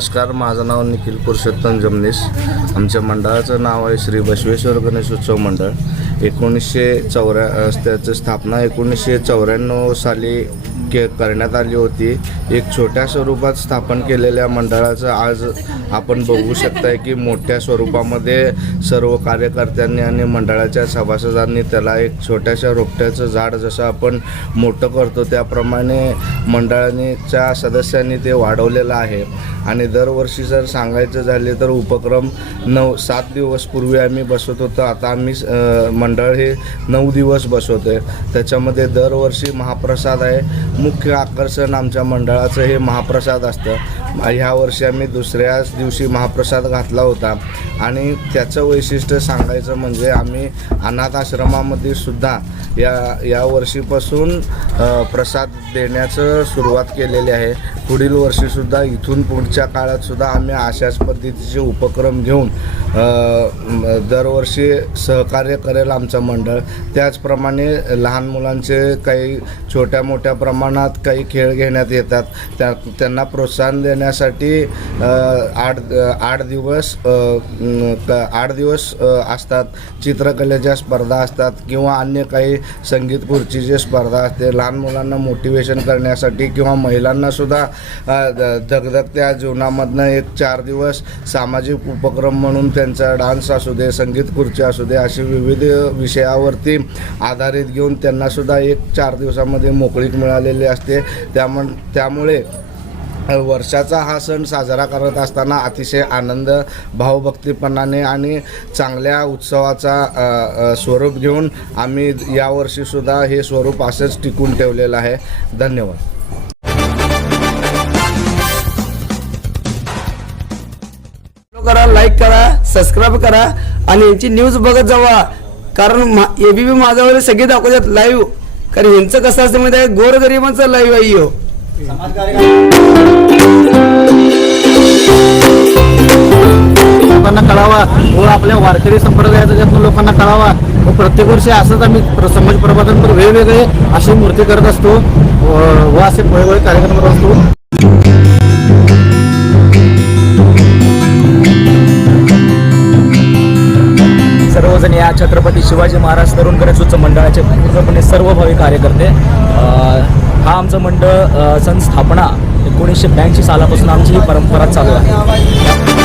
नमस्कार माझं नाव निखिल पुरुषोत्तम जमनीस. आमच्या मंडळाचं नाव आहे श्री बसवेश्वर गणेशोत्सव मंडळ. एकोणीसशे चौऱ्या अ, त्याची स्थापना एकोणीसशे चौऱ्याण्णव साली के करण्यात आली होती. एक छोट्या स्वरूपात स्थापन केलेल्या मंडळाचं आज आपण बघू शकताय की मोठ्या स्वरूपामध्ये सर्व कार्यकर्त्यांनी आणि मंडळाच्या सभासदांनी त्याला एक छोट्याशा रोपट्याचं झाड जसं आपण मोठं करतो त्याप्रमाणे मंडळांच्या सदस्यांनी ते वाढवलेलं आहे. आणि दरवर्षी जर सांगायचं झाले तर उपक्रम नऊ सात दिवस पूर्वी आम्ही बसवत होतो. आता आम्ही मंडळ हे नऊ दिवस बसवतो आहे त्याच्यामध्ये दरवर्षी महाप्रसाद आहे. मुख्य आकर्षण आमच्या मंडळाचं हे महाप्रसाद असतं. ह्या वर्षी आम्ही दुसऱ्याच दिवशी महाप्रसाद घातला होता. आणि त्याचं वैशिष्ट्य सांगायचं म्हणजे आम्ही अनाथ आश्रमामध्ये सुद्धा या या वर्षीपासून प्रसाद देण्याचं सुरुवात केलेली आहे. पुढील वर्षीसुद्धा इथून पुढच्या काळातसुद्धा आम्ही अशाच पद्धतीचे उपक्रम घेऊन दरवर्षी सहकार्य करेल आमचं मंडळ. त्याचप्रमाणे लहान मुलांचे काही छोट्या मोठ्या प्रमाणात काही खेळ घेण्यात येतात. त्या त्यांना प्रोत्साहन देण्यासाठी आठ आठ दिवस क- आठ दिवस असतात. चित्रकलेच्या स्पर्धा असतात किंवा अन्य काही संगीत खुर्चीची स्पर्धा असते लहान मुलांना मोटिवेशन करण्यासाठी किंवा महिलांनासुद्धा धगधगत्या जीवनामधनं एक चार दिवस सामाजिक उपक्रम म्हणून त्यांचा डान्स असू दे संगीत खुर्ची असू दे असे विविध विषयावरती आधारित घेऊन त्यांनासुद्धा एक चार दिवसामध्ये मोकळीक मिळालेली असते. त्यामुळे त्यामुळे वर्षाचा हा सण साजरा करत असताना अतिशय आनंद भावभक्तीपणाने आणि चांगल्या उत्सवाचा स्वरूप घेऊन आम्ही यावर्षीसुद्धा हे स्वरूप असंच टिकून ठेवलेलं आहे. धन्यवाद. फॉलो करा लाईक करा सबस्क्राईब करा आणि यांची न्यूज बघत जावा. कारण एबीपी माझ्यावर सगळे दाखवतात लाईव्ह कारण यांचं कसं असतं माहिती आहे? गोरगरिबांचं लाईव्ह आहे हो लोकांना कळावा. व आपल्या वारकरी संप्रदायाचा त्यातून लोकांना कळावा. व प्रत्येक वर्षी असंच आम्ही प्र- समाज प्रबोधनपर वेगवेगळे अशी मूर्ती करत असतो. व असे वेगवेगळे कार्यक्रम करत असतो. सर्वजण या छत्रपती शिवाजी महाराज तरुण गणेशोत्सव मंडळाचे पूर्णपणे सर्व भावी कार्यकर्ते हा आमचं मंडळ संस्थापना एकोणीसशे ब्याऐंशी सालापासून आमची ही परंपरा चालू आहे.